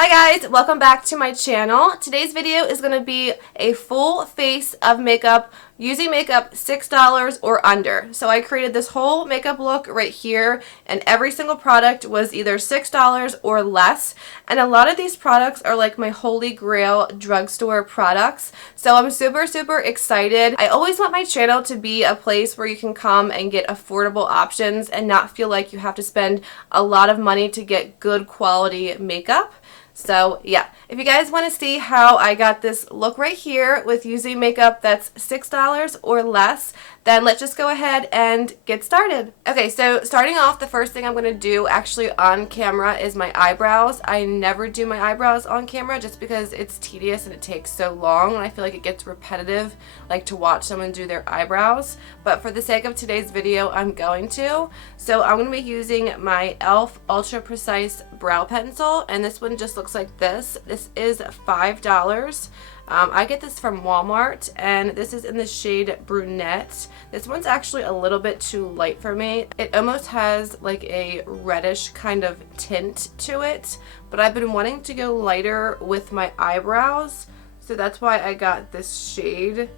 Hi guys, welcome back to my channel. Today's video is going to be a full face of makeup using makeup $6 or under. So I created this whole makeup look right here, and every single product was either $6 or less. And a lot of these products are like my holy grail drugstore products. So I'm super excited. I always want my channel to be a place where you can come and get affordable options and not feel like you have to spend a lot of money to get good quality makeup. So yeah, if you guys want to see how I got this look right here with using makeup that's $6 or less, then let's just go ahead and get started. Okay, so starting off, the first thing I'm going to do actually on camera is my eyebrows. I never do my eyebrows on camera just because it's tedious and it takes so long, and I feel like it gets repetitive, like to watch someone do their eyebrows. But for the sake of today's video, I'm going to. So I'm going to be using my e.l.f. Ultra Precise Brow Pencil, and this one just looks like this. This is $5. I get this from Walmart, and this is in the shade Brunette. This one's actually a little bit too light for me. It almost has like a reddish kind of tint to it, but I've been wanting to go lighter with my eyebrows, so that's why I got this shade.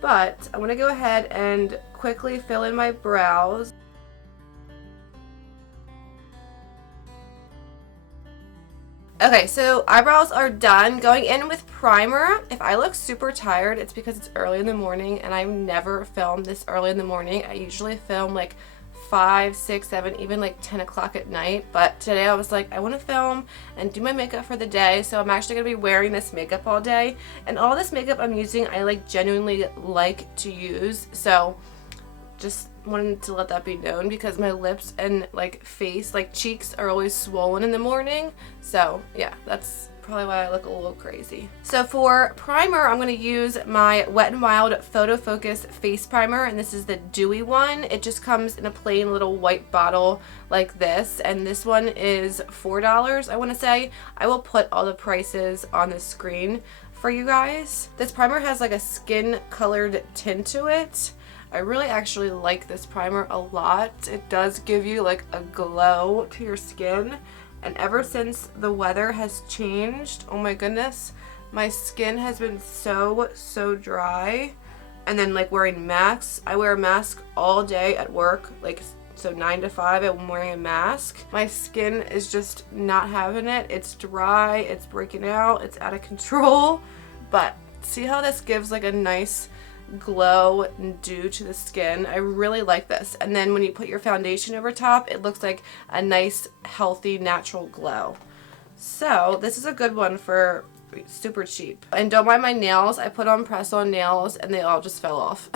But I'm going to go ahead and quickly fill in my brows. Okay, so eyebrows are done. Going in with primer. If I look super tired, it's because it's early in the morning, and I've never filmed this early in the morning. I usually film like 5, 6, 7, even like 10 o'clock at night. But today I was like, I want to film and do my makeup for the day, so I'm actually going to be wearing this makeup all day. And all this makeup I'm using, I like genuinely like to use. So just wanted to let that be known because my lips and like face, like cheeks, are always swollen in the morning. So yeah, that's probably why I look a little crazy. So for primer, I'm going to use my Wet n Wild Photo Focus Face Primer, and this is the dewy one. It just comes in a plain little white bottle like this, and this one is $4, I want to say. I will put all the prices on the screen for you guys. This primer has like a skin colored tint to it. I really actually like this primer a lot. It does give you like a glow to your skin. And ever since the weather has changed, oh my goodness, my skin has been so dry. And then like wearing masks, I wear a mask all day at work, like so 9 to 5 I'm wearing a mask. My skin is just not having it. It's dry, it's breaking out, it's out of control. But see how this gives like a nice glow and dew to the skin. I really like this. And then when you put your foundation over top, it looks like a nice healthy natural glow. So this is a good one for super cheap. And don't mind my nails. I put on press-on nails and they all just fell off.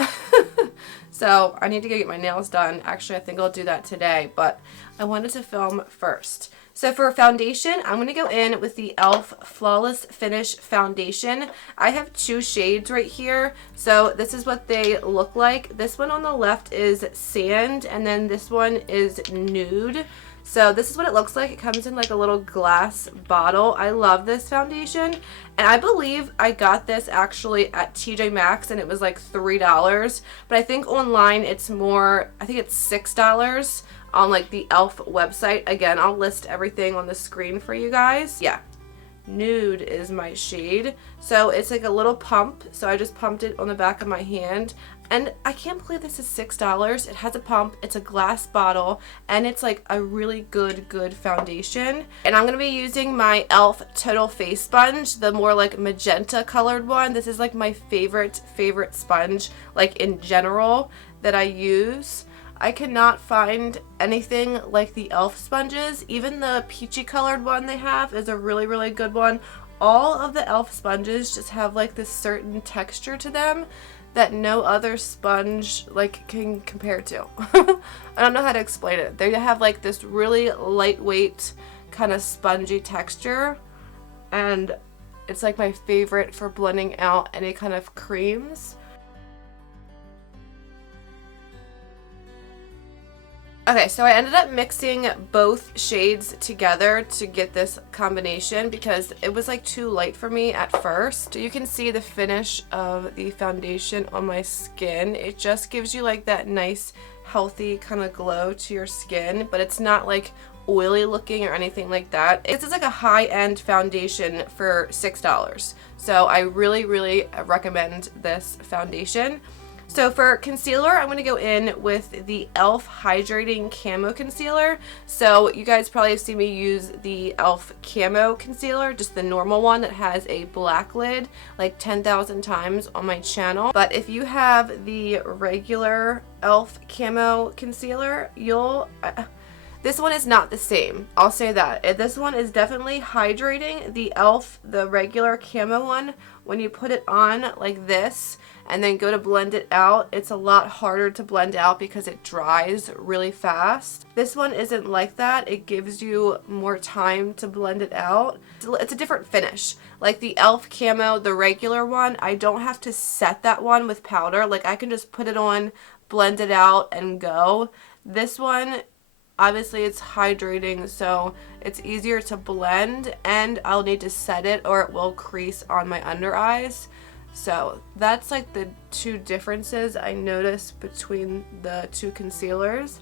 So I need to go get my nails done. Actually, I think I'll do that today, but I wanted to film first. So for foundation, I'm going to go in with the e.l.f. Flawless Finish Foundation. I have 2 shades right here. So this is what they look like. This one on the left is Sand, and then this one is Nude. So this is what it looks like. It comes in like a little glass bottle. I love this foundation, and I believe I got this actually at TJ Maxx, and it was like $3. But I think online it's more, I think it's $6 on like the e.l.f. website. Again, I'll list everything on the screen for you guys. Yeah, Nude is my shade. So it's like a little pump, so I just pumped it on the back of my hand. And I can't believe this is $6. It has a pump, it's a glass bottle, and it's like a really good foundation. And I'm going to be using my e.l.f. Total Face Sponge, the more like magenta colored one. This is like my favorite sponge, like in general, that I use. I cannot find anything like the e.l.f. sponges. Even the peachy colored one they have is a really good one. All of the e.l.f. sponges just have like this certain texture to them that no other sponge like can compare to. I don't know how to explain it. They have like this really lightweight kind of spongy texture, and it's like my favorite for blending out any kind of creams. Okay, so I ended up mixing both shades together to get this combination because it was like too light for me at first. You can see the finish of the foundation on my skin. It just gives you like that nice healthy kind of glow to your skin, but it's not like oily looking or anything like that. This is like a high-end foundation for $6. So I really recommend this foundation. So for concealer, I'm going to go in with the e.l.f. Hydrating Camo Concealer. So you guys probably have seen me use the e.l.f. Camo Concealer, just the normal one that has a black lid, like 10,000 times on my channel. But if you have the regular e.l.f. Camo Concealer, this one is not the same. I'll say that. This one is definitely hydrating. The e.l.f., the regular camo one, when you put it on like this and then go to blend it out, it's a lot harder to blend out because it dries really fast. This one isn't like that. It gives you more time to blend it out. It's a different finish. Like the e.l.f. Camo, the regular one, I don't have to set that one with powder. Like I can just put it on, blend it out, and go. This one, obviously it's hydrating, so it's easier to blend, and I'll need to set it or it will crease on my under eyes. So that's like the two differences I noticed between the two concealers.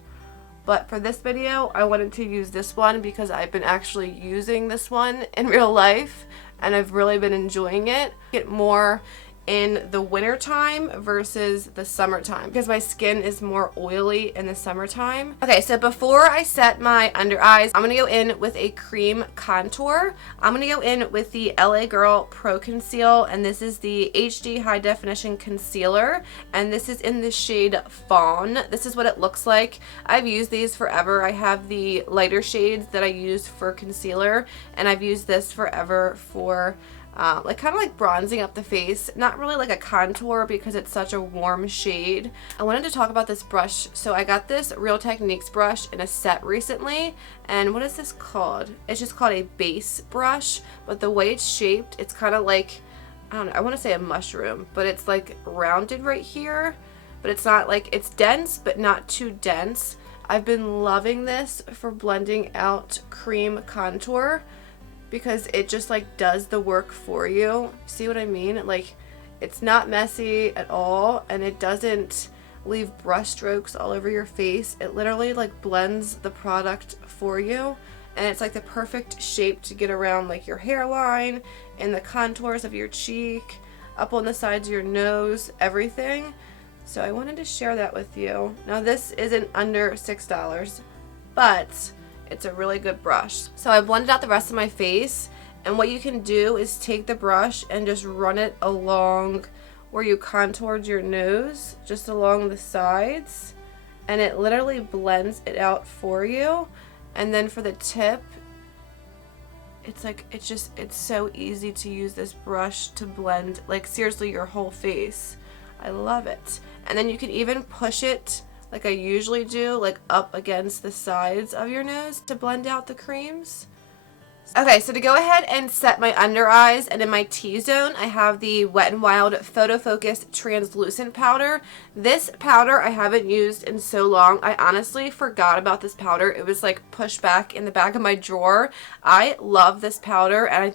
But for this video, I wanted to use this one because I've been actually using this one in real life and I've really been enjoying it. Get more in the winter time versus the summertime because my skin is more oily in the summertime. Okay, so before I set my under eyes, I'm gonna go in with a cream contour. I'm gonna go in with the LA Girl Pro Conceal, and this is the HD High Definition Concealer, and this is in the shade Fawn. This is what it looks like. I've used these forever. I have the lighter shades that I use for concealer, and I've used this forever for like kind of like bronzing up the face. Not really like a contour because it's such a warm shade. I wanted to talk about this brush. So I got this Real Techniques brush in a set recently, and what is this called? It's just called a base brush, but the way it's shaped, it's kind of like, I don't know, I want to say a mushroom, but it's like rounded right here, but it's not like, it's dense but not too dense. I've been loving this for blending out cream contour because it just like does the work for you. See what I mean? Like, it's not messy at all, and it doesn't leave brush strokes all over your face. It literally like blends the product for you, and it's like the perfect shape to get around like your hairline and the contours of your cheek, up on the sides of your nose, everything. So I wanted to share that with you. Now this isn't under $6, but it's a really good brush. So I blended out the rest of my face, and what you can do is take the brush and just run it along where you contoured your nose, just along the sides, and it literally blends it out for you. And then for the tip, it's like, it's so easy to use this brush to blend, like seriously, your whole face. I love it. And then you can even push it like I usually do, like up against the sides of your nose to blend out the creams. Okay, so to go ahead and set my under eyes, and in my T-zone, I have the Wet n Wild Photo Focus Translucent Powder. This powder I haven't used in so long. I honestly forgot about this powder. It was like pushed back in the back of my drawer. I love this powder, and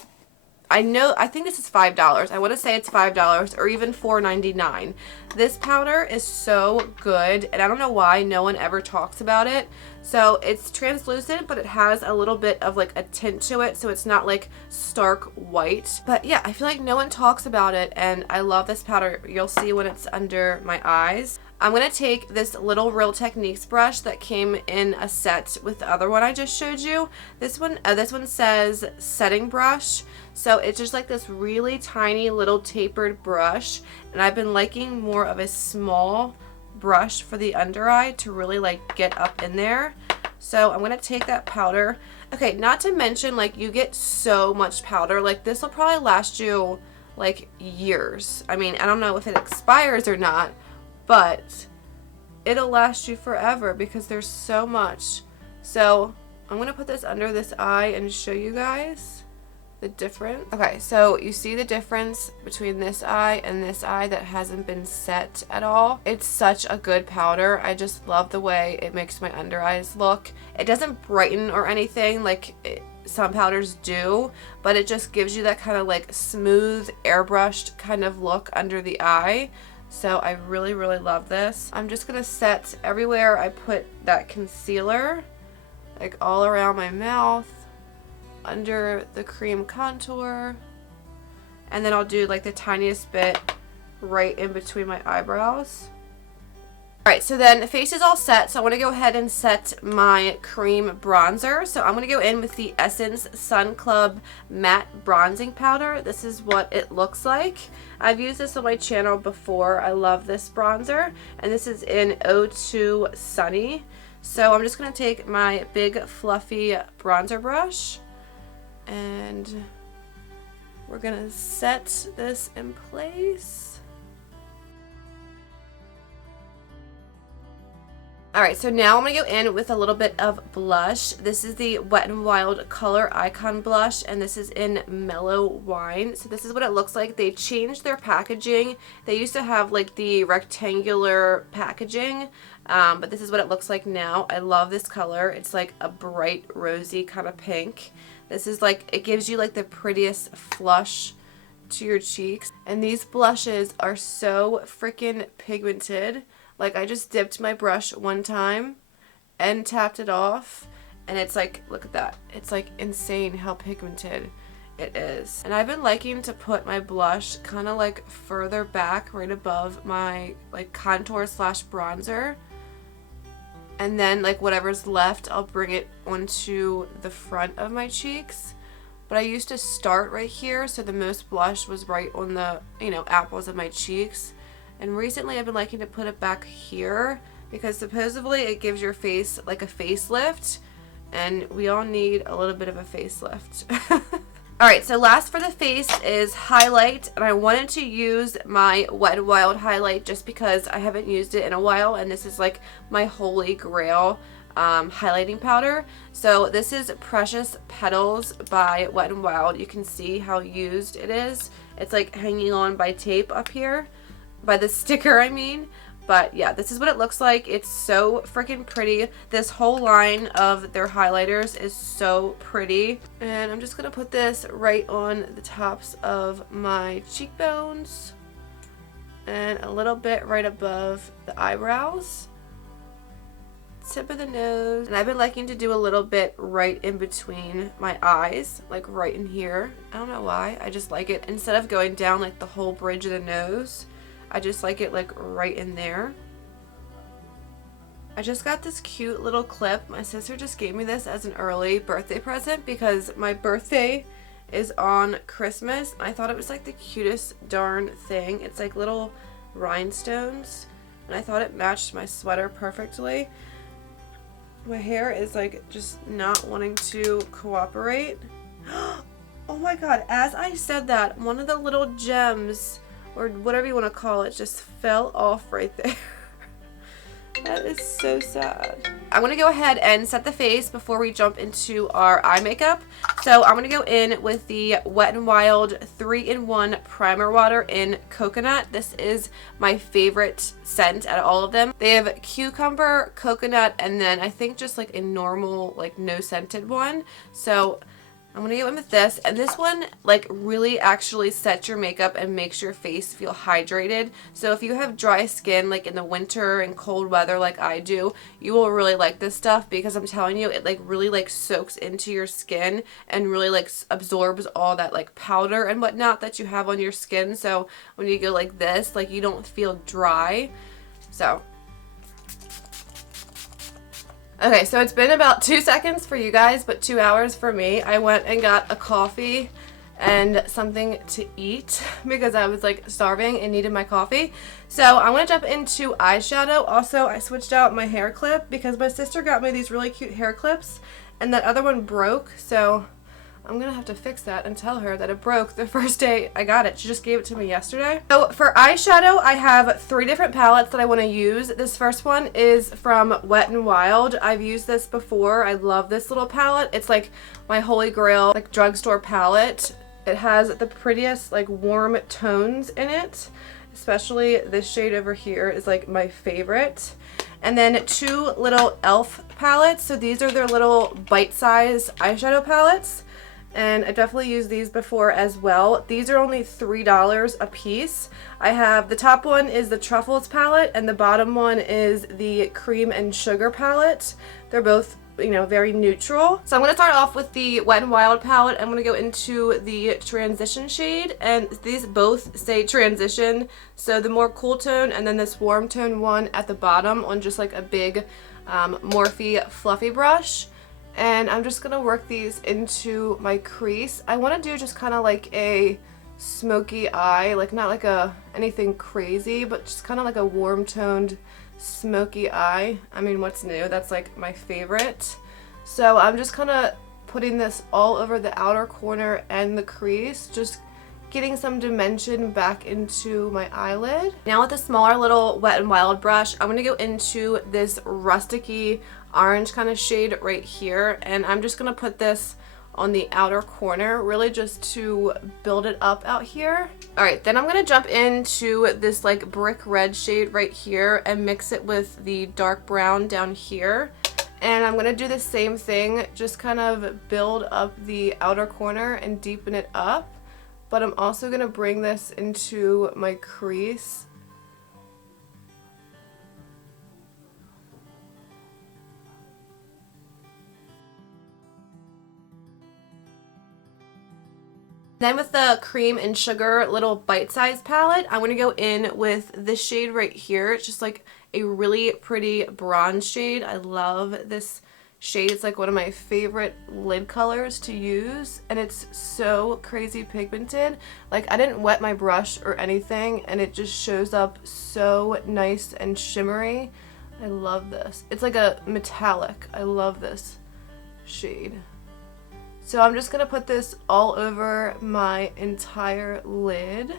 I think this is $5. I want to say it's $5 or even $4.99. This powder is so good, and I don't know why no one ever talks about it. So it's translucent, but it has a little bit of like a tint to it, so it's not like stark white. But yeah, I feel like no one talks about it, and I love this powder. You'll see when it's under my eyes. I'm going to take this little Real Techniques brush that came in a set with the other one I just showed you. This one says setting brush. So it's just like this really tiny little tapered brush, and I've been liking more of a small brush for the under eye to really like get up in there. So I'm going to take that powder. Okay, not to mention, like, you get so much powder. Like, this will probably last you like years. I mean, I don't know if it expires or not, but it'll last you forever because there's so much. So I'm going to put this under this eye and show you guys the difference. Okay, so you see the difference between this eye and this eye that hasn't been set at all. It's such a good powder. I just love the way it makes my under eyes look. It doesn't brighten or anything like some powders do, but it just gives you that kind of like smooth, airbrushed kind of look under the eye. So I really love this. I'm just gonna set everywhere I put that concealer. like all around my mouth, under the cream contour, and then I'll do like the tiniest bit right in between my eyebrows. Alright, so then the face is all set, so I want to go ahead and set my cream bronzer. So I'm going to go in with the Essence Sun Club Matte Bronzing Powder. This is what it looks like. I've used this on my channel before. I love this bronzer, and this is in 02 Sunny. So I'm just going to take my big fluffy bronzer brush, and we're going to set this in place. Alright, so now I'm going to go in with a little bit of blush. This is the Wet n Wild Color Icon Blush, and this is in Mellow Wine. So this is what it looks like. They changed their packaging. They used to have like the rectangular packaging, but this is what it looks like now. I love this color. It's like a bright rosy kind of pink. This is like, it gives you like the prettiest flush to your cheeks. And these blushes are so freaking pigmented. Like, I just dipped my brush one time and tapped it off, and it's like, look at that. It's like insane how pigmented it is. And I've been liking to put my blush kind of like further back right above my like contour slash bronzer. And then like whatever's left, I'll bring it onto the front of my cheeks. But I used to start right here, so the most blush was right on the, you know, apples of my cheeks. And recently I've been liking to put it back here because supposedly it gives your face like a facelift, and we all need a little bit of a facelift. Alright, so last for the face is highlight, and I wanted to use my Wet n Wild highlight just because I haven't used it in a while, and this is like my holy grail highlighting powder. So this is Precious Petals by Wet n Wild. You can see how used it is. It's like hanging on by tape up here. By the sticker, I mean. But yeah, this is what it looks like. It's so freaking pretty. This whole line of their highlighters is so pretty. And I'm just going to put this right on the tops of my cheekbones. And a little bit right above the eyebrows. Tip of the nose. And I've been liking to do a little bit right in between my eyes. Like right in here. I don't know why. I just like it. Instead of going down like the whole bridge of the nose, I just like it like right in there. I just got this cute little clip. My sister just gave me this as an early birthday present because my birthday is on Christmas. I thought it was like the cutest darn thing. It's like little rhinestones, and I thought it matched my sweater perfectly. My hair is like just not wanting to cooperate. Oh my god, as I said that, one of the little gems, or whatever you want to call it, just fell off right there. That is so sad. I'm going to go ahead and set the face before we jump into our eye makeup. So I'm going to go in with the Wet n Wild 3-in-1 Primer Water in Coconut. This is my favorite scent out of all of them. They have cucumber, coconut, and then I think just like a normal, like no scented one. So I'm going to go in with this, and this one like really actually sets your makeup and makes your face feel hydrated. So if you have dry skin like in the winter and cold weather like I do, you will really like this stuff because I'm telling you, it like really like soaks into your skin and really like absorbs all that like powder and whatnot that you have on your skin. So when you go like this, like you don't feel dry. So okay, so it's been about 2 seconds for you guys, but 2 hours for me. I went and got a coffee and something to eat because I was like starving and needed my coffee. So I'm going to jump into eyeshadow. Also, I switched out my hair clip because my sister got me these really cute hair clips and that other one broke. So I'm going to have to fix that and tell her that it broke the first day I got it. She just gave it to me yesterday. So for eyeshadow, I have 3 different palettes that I want to use. This first one is from Wet n Wild. I've used this before. I love this little palette. It's like my holy grail like drugstore palette. It has the prettiest like warm tones in it. Especially this shade over here is like my favorite. And then 2 little e.l.f. palettes. So these are their little bite-sized eyeshadow palettes. And I definitely used these before as well. These are only $3 a piece. I have, the top one is the Truffles palette, and the bottom one is the Cream and Sugar palette. They're both you know, very neutral. So I'm going to start off with the Wet n Wild palette. I'm going to go into the transition shade, and these both say transition. So the more cool tone and then this warm tone one at the bottom on just like a big Morphe fluffy brush. And I'm just going to work these into my crease. I want to do just kind of like a smoky eye, like not like anything crazy, but just kind of like a warm toned smoky eye. I mean, what's new? That's like my favorite. So I'm just kind of putting this all over the outer corner and the crease, just getting some dimension back into my eyelid. Now with a smaller little Wet n Wild brush, I'm going to go into this rusticy orange kind of shade right here, and I'm just going to put this on the outer corner, really just to build it up out here. Alright, then I'm going to jump into this like brick red shade right here and mix it with the dark brown down here. And I'm going to do the same thing, just kind of build up the outer corner and deepen it up. But I'm also going to bring this into my crease. Then with the Cream and Sugar little bite-sized palette, I'm going to go in with this shade right here. It's just like a really pretty bronze shade. I love this shade. It's like one of my favorite lid colors to use, and it's so crazy pigmented. Like, I didn't wet my brush or anything, and it just shows up so nice and shimmery. I love this. It's like a metallic. I love this shade. So I'm just going to put this all over my entire lid.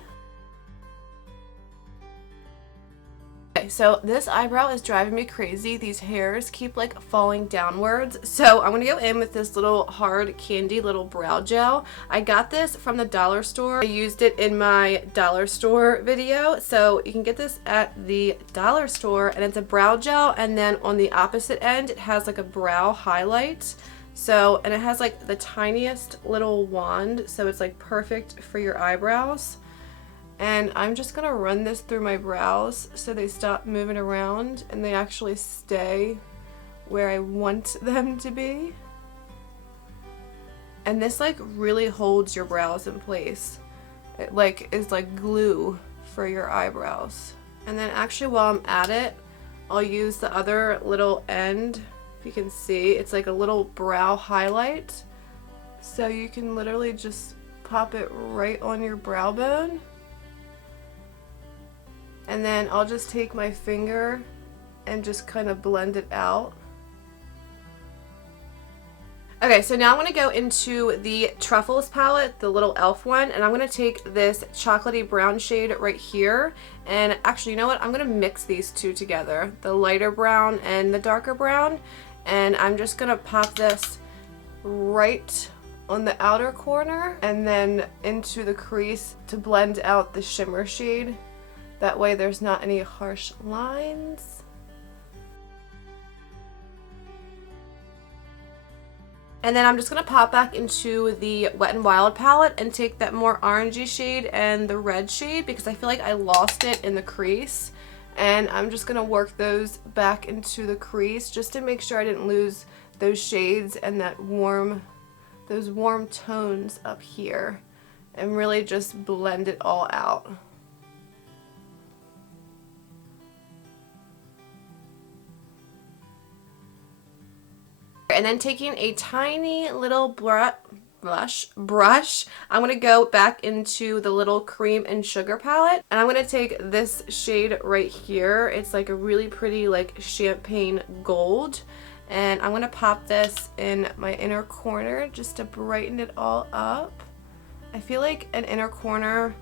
Okay, so this eyebrow is driving me crazy. These hairs keep like falling downwards. So I'm going to go in with this little hard candy little brow gel. I got this from the dollar store. I used it in my dollar store video. So you can get this at the dollar store, and it's a brow gel, and then on the opposite end it has like a brow highlight. So, and it has like the tiniest little wand, so it's like perfect for your eyebrows. And I'm just gonna run this through my brows so they stop moving around and they actually stay where I want them to be. And this like really holds your brows in place. It like is like glue for your eyebrows. And then actually while I'm at it, I'll use the other little end. If you can see, it's like a little brow highlight. So you can literally just pop it right on your brow bone. And then I'll just take my finger and just kind of blend it out. Okay, so now I'm going to go into the Truffles palette, the little e.l.f. one, and I'm going to take this chocolatey brown shade right here. And actually, you know what? I'm going to mix these two together, the lighter brown and the darker brown. And I'm just going to pop this right on the outer corner and then into the crease to blend out the shimmer shade. That way there's not any harsh lines. And then I'm just going to pop back into the Wet n Wild palette and take that more orangey shade and the red shade, because I feel like I lost it in the crease. And I'm just going to work those back into the crease just to make sure I didn't lose those shades and those warm tones up here, and really just blend it all out. And then taking a tiny little brush, I'm going to go back into the little Cream and Sugar palette, and I'm going to take this shade right here. It's like a really pretty like champagne gold, and I'm going to pop this in my inner corner just to brighten it all up. I feel like an inner corner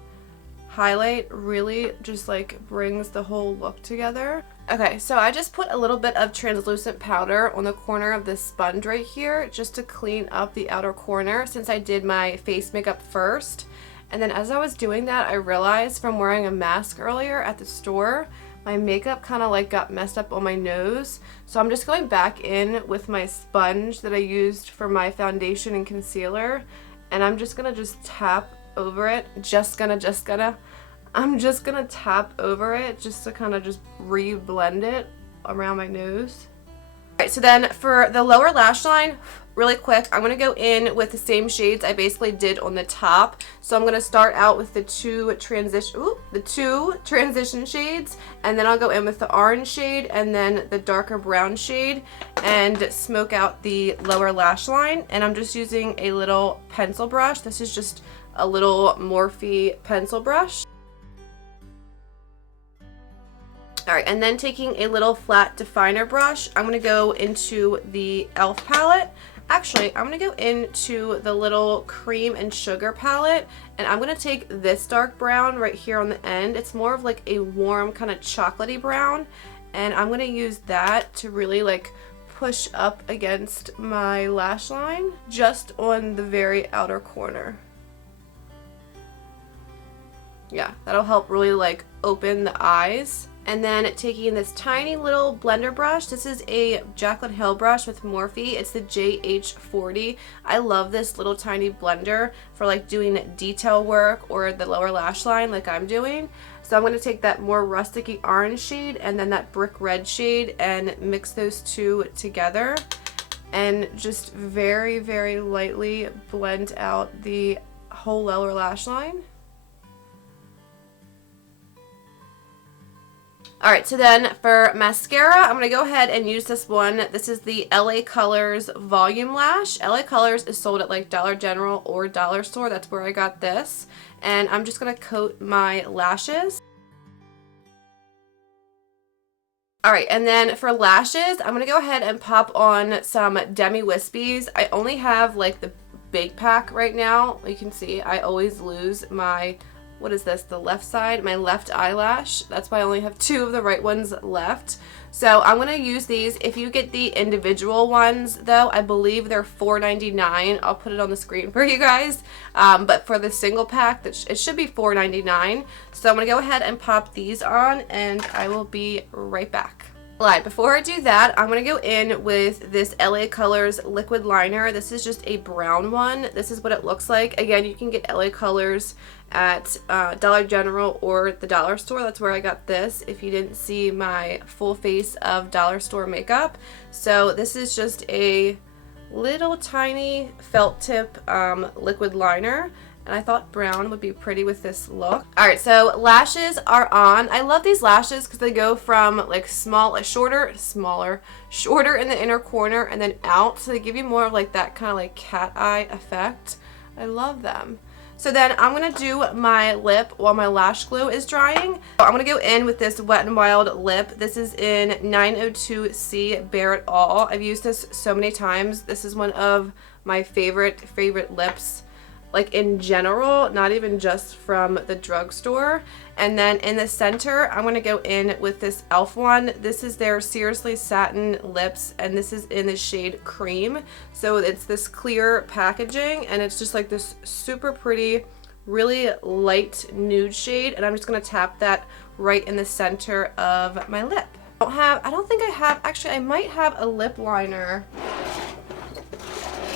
highlight really just like brings the whole look together. Okay, so I just put a little bit of translucent powder on the corner of this sponge right here just to clean up the outer corner, since I did my face makeup first. And then as I was doing that, I realized from wearing a mask earlier at the store, my makeup kind of like got messed up on my nose. So I'm just going back in with my sponge that I used for my foundation and concealer, and I'm just gonna tap over it. I'm just gonna tap over it just to kind of just re-blend it around my nose. Alright, so then for the lower lash line, really quick, I'm going to go in with the same shades I basically did on the top. So I'm going to start out with the two transition shades, and then I'll go in with the orange shade and then the darker brown shade and smoke out the lower lash line. And I'm just using a little pencil brush. This is just a little Morphe pencil brush. Alright, and then taking a little flat definer brush, I'm going to go into the e.l.f. palette. Actually, I'm going to go into the little cream and sugar palette, and I'm going to take this dark brown right here on the end. It's more of like a warm kind of chocolatey brown, and I'm going to use that to really like push up against my lash line just on the very outer corner. Yeah, that'll help really like open the eyes. And then taking this tiny little blender brush, this is a Jaclyn Hill brush with Morphe. It's the JH40. I love this little tiny blender for like doing detail work or the lower lash line like I'm doing. So I'm going to take that more rusticy orange shade and then that brick red shade and mix those two together and just very, very lightly blend out the whole lower lash line. Alright, so then for mascara, I'm going to go ahead and use this one. This is the LA Colors Volume Lash. LA Colors is sold at like Dollar General or Dollar Store. That's where I got this. And I'm just going to coat my lashes. Alright, and then for lashes, I'm going to go ahead and pop on some Demi Wispies. I only have like the big pack right now. You can see I always lose my... what is this, the left side, my left eyelash. That's why I only have two of the right ones left. So I'm going to use these. If you get the individual ones, though, I believe they're $4.99. I'll put it on the screen for you guys. But for the single pack, it should be $4.99. So I'm going to go ahead and pop these on, and I will be right back. Alright, before I do that, I'm going to go in with this LA Colors liquid liner. This is just a brown one. This is what it looks like. Again, you can get LA Colors at Dollar General or the Dollar Store. That's where I got this if you didn't see my full face of Dollar Store makeup. So this is just a little tiny felt tip liquid liner. And I thought brown would be pretty with this look. Alright, so lashes are on. I love these lashes because they go from like shorter in the inner corner and then out. So they give you more of like that kind of like cat eye effect. I love them. So then I'm going to do my lip while my lash glue is drying. So I'm going to go in with this Wet n Wild lip. This is in 902C Bare It All. I've used this so many times. This is one of my favorite lips, like in general, not even just from the drugstore. And then in the center, I'm going to go in with this e.l.f. one. This is their Seriously Satin Lips, and this is in the shade Cream. So it's this clear packaging, and it's just like this super pretty, really light nude shade. And I'm just going to tap that right in the center of my lip. I don't think I have, actually I might have a lip liner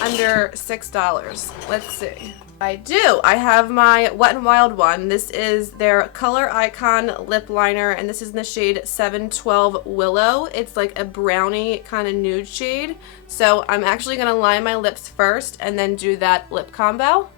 under $6. Let's see. I do. I have my Wet n Wild one. This is their Color Icon lip liner, and this is in the shade 712 Willow. It's like a brownie kind of nude shade. So I'm actually going to line my lips first and then do that lip combo.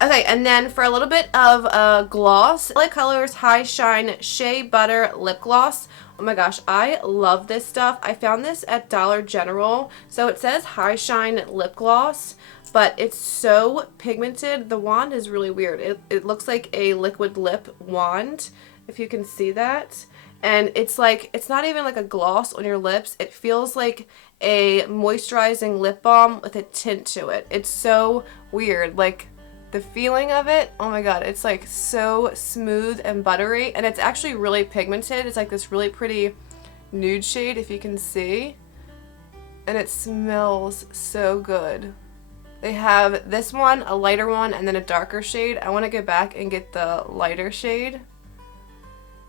Okay, and then for a little bit of gloss, LA Colors High Shine Shea Butter Lip Gloss. Oh my gosh, I love this stuff. I found this at Dollar General. So it says High Shine Lip Gloss, but it's so pigmented. The wand is really weird. It looks like a liquid lip wand, if you can see that. And it's like, it's not even like a gloss on your lips. It feels like a moisturizing lip balm with a tint to it. It's so weird. Like, the feeling of it, oh my god, it's like so smooth and buttery, and it's actually really pigmented. It's like this really pretty nude shade, if you can see, and it smells so good. They have this one, a lighter one, and then a darker shade. I want to go back and get the lighter shade.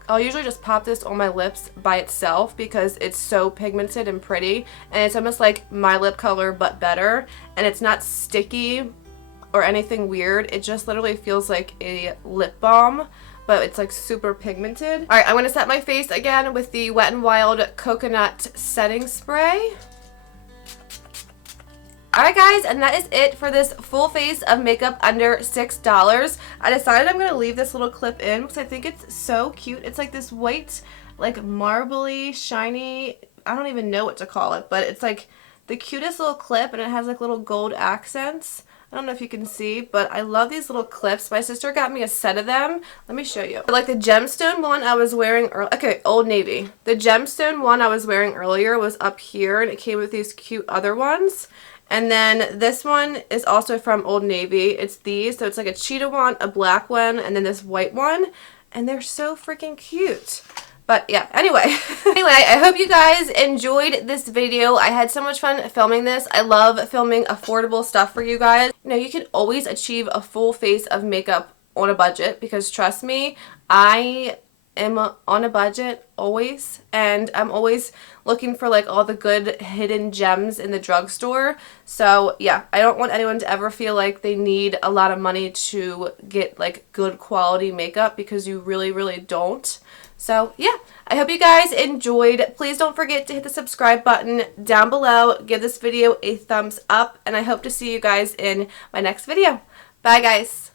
I'll usually just pop this on my lips by itself because it's so pigmented and pretty, and it's almost like my lip color but better, and it's not sticky or anything weird. It just literally feels like a lip balm, but it's like super pigmented. All right, I'm gonna set my face again with the Wet n Wild Coconut Setting Spray. Alright guys, and that is it for this full face of makeup under $6. I decided I'm going to leave this little clip in because I think it's so cute. It's like this white, like marbly, shiny, I don't even know what to call it, but it's like the cutest little clip, and it has like little gold accents. I don't know if you can see, but I love these little clips. My sister got me a set of them. Let me show you. Like the gemstone one I was wearing earlier. Okay, Old Navy. The gemstone one I was wearing earlier was up here, and it came with these cute other ones. And then this one is also from Old Navy. It's these. So it's like a cheetah one, a black one, and then this white one. And they're so freaking cute. But yeah, anyway. I hope you guys enjoyed this video. I had so much fun filming this. I love filming affordable stuff for you guys. You know, you can always achieve a full face of makeup on a budget because trust me, I am on a budget always, and I'm always looking for like all the good hidden gems in the drugstore. So yeah, I don't want anyone to ever feel like they need a lot of money to get like good quality makeup, because you really don't. So yeah, I hope you guys enjoyed. Please don't forget to hit the subscribe button down below. Give this video a thumbs up, and I hope to see you guys in my next video. Bye guys.